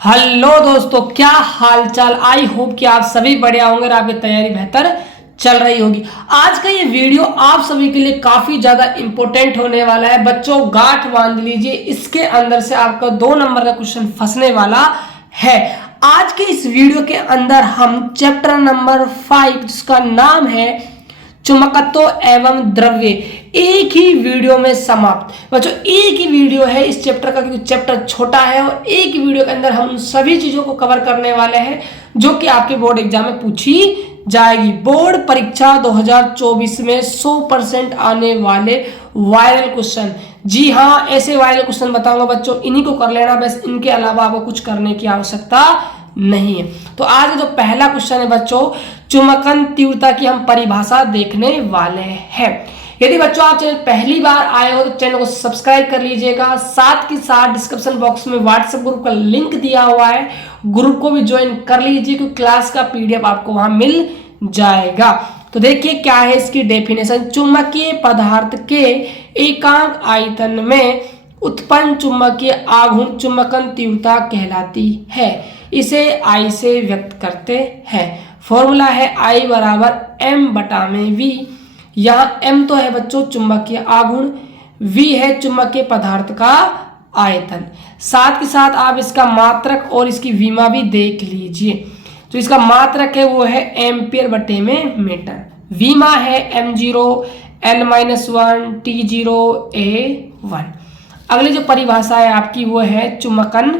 Hello दोस्तों, क्या हालचाल। आई होप कि आप सभी बढ़िया होंगे और आपकी तैयारी बेहतर चल रही होगी। आज का ये वीडियो आप सभी के लिए काफी ज्यादा इंपॉर्टेंट होने वाला है। बच्चों गांठ बांध लीजिए, इसके अंदर से आपका 2 नंबर का क्वेश्चन फंसने वाला है। आज के इस वीडियो के अंदर हम चैप्टर नंबर 5 जिसका नाम है चुंबकत्व एवं द्रव्य एक ही वीडियो में समाप्त। बच्चों एक ही वीडियो है इस चैप्टर का, क्योंकि चैप्टर छोटा है और एक ही वीडियो के अंदर हम उन सभी चीजों को कवर करने वाले हैं जो कि आपके बोर्ड एग्जाम में पूछी जाएगी। बोर्ड परीक्षा 2024 में 100% आने वाले वायरल क्वेश्चन। जी हाँ, ऐसे वायरल क्वेश्चन बताऊंगा बच्चों, इन्हीं को कर लेना, बस इनके अलावा आपको कुछ करने की आवश्यकता नहीं है। तो आज जो पहला क्वेश्चन है बच्चों, चुंबकन तीव्रता की हम परिभाषा देखने वाले हैं। यदि बच्चों आप चैनल पहली बार आए हो तो चैनल को सब्सक्राइब कर लीजिएगा। साथ ही साथ डिस्क्रिप्शन बॉक्स में व्हाट्सएप ग्रुप का लिंक दिया हुआ है, ग्रुप को भी ज्वाइन कर लीजिए क्योंकि क्लास का पीडीएफ आपको वहां मिल जाएगा। तो देखिए क्या है इसकी डेफिनेशन। चुंबकीय पदार्थ के एकांक आयतन में उत्पन्न चुंबकीय आघूर्ण चुंबकन तीव्रता कहलाती है। इसे I से व्यक्त करते हैं। फॉर्मूला है I बराबर m बटा में v। यहाँ m तो है बच्चों चुंबकीय आघूर्ण, v है चुंबकीय पदार्थ का आयतन। साथ के साथ आप इसका मात्रक और इसकी विमा भी देख लीजिए। तो इसका मात्रक है वो है एम्पियर बटे में मीटर, विमा है m0 L-1 T0 A1। अगली जो परिभाषा है आपकी वो है चुंबकन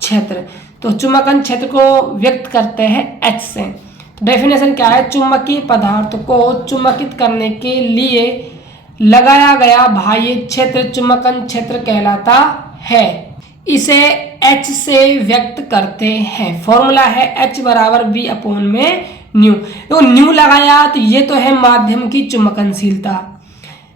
क्षेत्र। तो चुंबकन क्षेत्र को व्यक्त करते हैं H से। तो डेफिनेशन क्या है, चुंबकीय पदार्थ को चुंबकित करने के लिए लगाया गया बाह्य क्षेत्र चुंबकन क्षेत्र कहलाता है। इसे H से व्यक्त करते हैं। फॉर्मूला है H बराबर B अपॉन में न्यू। तो न्यू लगाया तो ये तो है माध्यम की चुंबकनशीलता,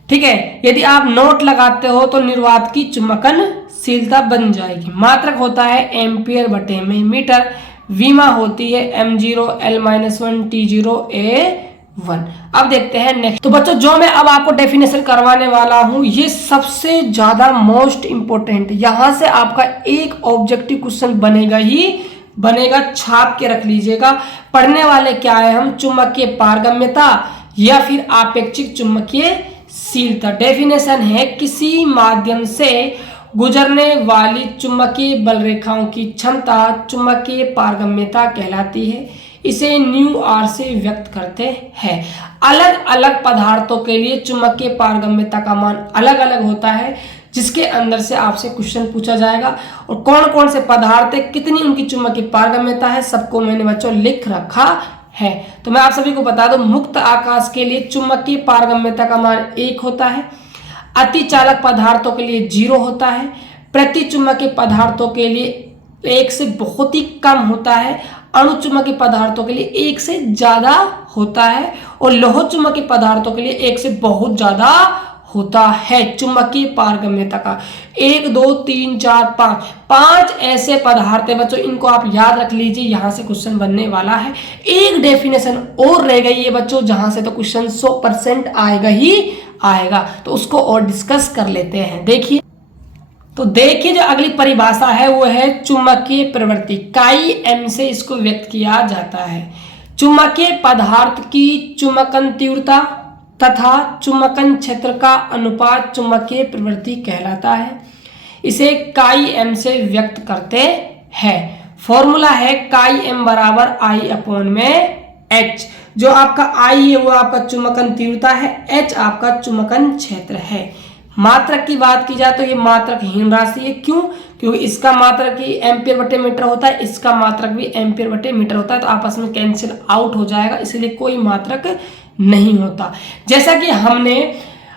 ठीक है। यदि आप नोट लगाते हो तो निर्वात की चुंबकनशीलता बन जाएगी। मात्रक होता है एम्पियर बटे में मीटर, विमा होती है m0 L-1 T0 A1। अब देखते हैं नेक्स्ट। तो बच्चों जो मैं अब आपको डेफिनेशन करवाने वाला हूं ये सबसे ज्यादा मोस्ट इंपोर्टेंट, यहां से आपका एक ऑब्जेक्टिव क्वेश्चन बनेगा ही बनेगा, छाप के रख लीजिएगा। पढ़ने वाले क्या है हम, चुंबकीय पारगम्यता या फिर आपेक्षिक चुंबकीय शीलता। डेफिनेशन है किसी माध्यम से गुजरने वाली चुंबकीय बल रेखाओं की क्षमता चुंबकीय पारगम्यता कहलाती है। इसे न्यू आर से व्यक्त करते हैं। अलग अलग पदार्थों के लिए चुंबकीय पारगम्यता का मान अलग अलग होता है, जिसके अंदर से आपसे क्वेश्चन पूछा जाएगा और कौन कौन से पदार्थ है, कितनी उनकी चुंबकीय पारगम्यता है, सबको मैंने बच्चों लिख रखा है। तो मैं आप सभी को बता दूं, मुक्त आकाश के लिए चुंबकीय पारगम्यता का मान 1 होता है, अतिचालक पदार्थों के लिए 0 होता है, प्रति चुंबकीय पदार्थों के लिए 1 से बहुत ही कम होता है, अणु चुंबकीय पदार्थों के लिए 1 से ज्यादा होता है और लौह चुंबकीय पदार्थों के लिए 1 से बहुत ज्यादा होता है चुंबकीय पारगम्यता का। 1 2 3 4 5 ऐसे पदार्थ है बच्चों, इनको आप याद रख लीजिए, यहां से क्वेश्चन बनने वाला है। एक डेफिनेशन और रह गई है बच्चों, जहां से तो क्वेश्चन 100% आएगा ही आएगा, तो उसको और डिस्कस कर लेते हैं। देखिए तो देखिए जो अगली परिभाषा है वो है चुंबकीय प्रवृत्ति। काई एम से इसको व्यक्त किया जाता है। चुंबकीय पदार्थ की चुंबकन तीव्रता तथा चुंबकन क्षेत्र का अनुपात चुंबकीय प्रवृत्ति कहलाता है। इसे काई एम से व्यक्त करते हैं। फॉर्मूला है काई एम बराबर I अपॉन में H। जो आपका I है वो आपका चुंबकन तीव्रता है, H आपका चुंबकन क्षेत्र है। मात्रक की बात की जाए तो ये मात्रक हीन राशि है। क्यों? क्योंकि इसका मात्रक ही एम्पियर बटे मीटर होता है, इसका मात्रक भी एम्पियर बटे मीटर होता है, तो आपस में कैंसिल आउट हो जाएगा, इसलिए कोई मात्रक नहीं होता। जैसा कि हमने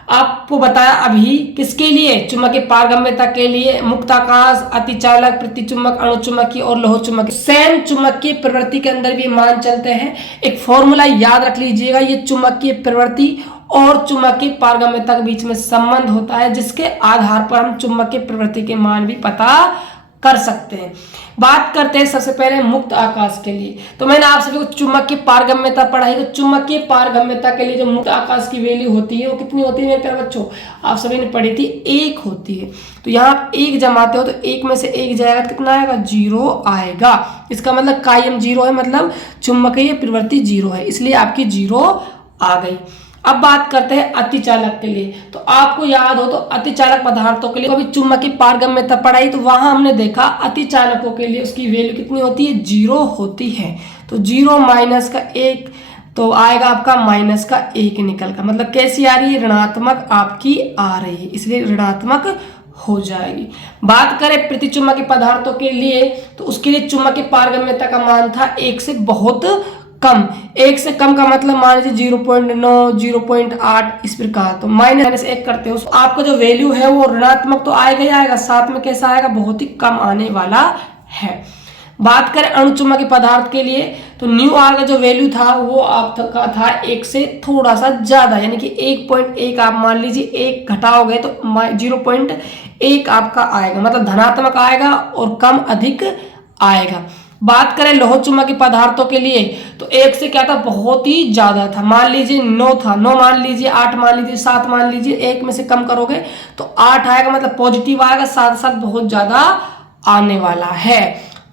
आपको बताया अभी, किसके लिए, चुंबकीय पारगम्यता के लिए मुक्ताकाश, अतिचालक, प्रतिचुंबक, अणुचुंबकीय और लौह चुंबकीय सेम चुंबकीय प्रवृत्ति के अंदर भी मान चलते हैं। एक फॉर्मूला याद रख लीजिएगा, ये चुंबकीय प्रवृत्ति और चुंबकीय पारगम्यता के बीच में संबंध होता है, जिसके आधार पर हम चुंबकीय प्रवृत्ति के मान भी पता कर सकते हैं। बात करते हैं सबसे पहले मुक्त आकाश के लिए। तो मैंने आप सभी को चुंबकीय पारगम्यता पढ़ाई। तो चुंबकीय पारगम्यता के लिए जो मुक्त आकाश की वैल्यू होती है वो कितनी होती है मेरे प्यारे बच्चों? आप सभी ने पढ़ी थी, 1 होती है। तो यहाँ आप 1 जमाते हो तो 1 में से 1 जाएगा, कितना आएगा? 0 आएगा। इसका मतलब कायम 0 है, मतलब चुंबकीय प्रवृत्ति 0 है, इसलिए आपकी 0 आ गई। अब बात करते हैं अतिचालक के लिए। तो आपको याद हो तो अतिचालक पदार्थों के लिए अभी चुंबकीय पारगम्यता पढ़ाई, तो वहां हमने देखा अतिचालकों के लिए उसकी वैल्यू कितनी होती है? 0 होती है। तो 0 माइनस का 1 तो आएगा आपका माइनस का 1 निकल का, मतलब कैसी आ रही है? ऋणात्मक आपकी आ रही है, इसलिए ऋणात्मक हो जाएगी। बात करें प्रतिचुंबकीय पदार्थों के लिए, तो उसके लिए चुंबकीय पारगम्यता का मान था 1 से बहुत कम। 1 से कम का मतलब मान लीजिए 0.9, 0.8 इस प्रकार। तो माइनस 1 करते हो तो आपका जो वैल्यू है वो ऋणात्मक तो आएगा ही आएगा, साथ में कैसा आएगा? बहुत ही कम आने वाला है। बात करें अणुचुंबकीय पदार्थ के लिए, तो न्यू आर का जो वैल्यू था वो आपका था 1 से थोड़ा सा ज्यादा, यानी कि 1.1 आप मान लीजिए 1 घटाओगे तो 0.1 आपका आएगा, मतलब धनात्मक आएगा और कम अधिक आएगा। बात करें लौह चुंबकीय पदार्थों के लिए, तो 1 से क्या था? बहुत ही ज्यादा था। मान लीजिए 9 था, 9 मान लीजिए, 8 मान लीजिए, 7 मान लीजिए, 1 में से कम करोगे तो 8 आएगा, मतलब पॉजिटिव आएगा, साथ साथ बहुत ज्यादा आने वाला है।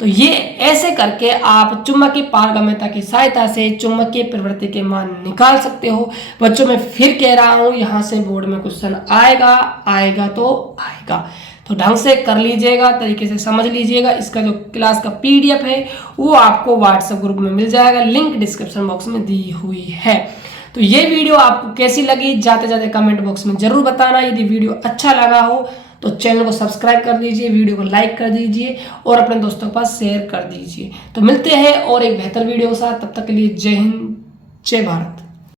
तो ये ऐसे करके आप चुंबकीय पारगम्यता की सहायता से चुंबकीय प्रवृत्ति के मान निकाल सकते हो। बच्चों मैं फिर कह रहा हूं, यहां से बोर्ड में क्वेश्चन आएगा तो आएगा, तो ढंग से कर लीजिएगा, तरीके से समझ लीजिएगा। इसका जो क्लास का PDF है वो आपको व्हाट्सएप ग्रुप में मिल जाएगा, लिंक डिस्क्रिप्शन बॉक्स में दी हुई है। तो ये वीडियो आपको कैसी लगी जाते जाते कमेंट बॉक्स में जरूर बताना। यदि वीडियो अच्छा लगा हो तो चैनल को सब्सक्राइब कर दीजिए, वीडियो को लाइक कर दीजिए और अपने दोस्तों के पास शेयर कर दीजिए। तो मिलते हैं और एक बेहतर वीडियो के साथ, तब तक के लिए जय हिंद, जय भारत।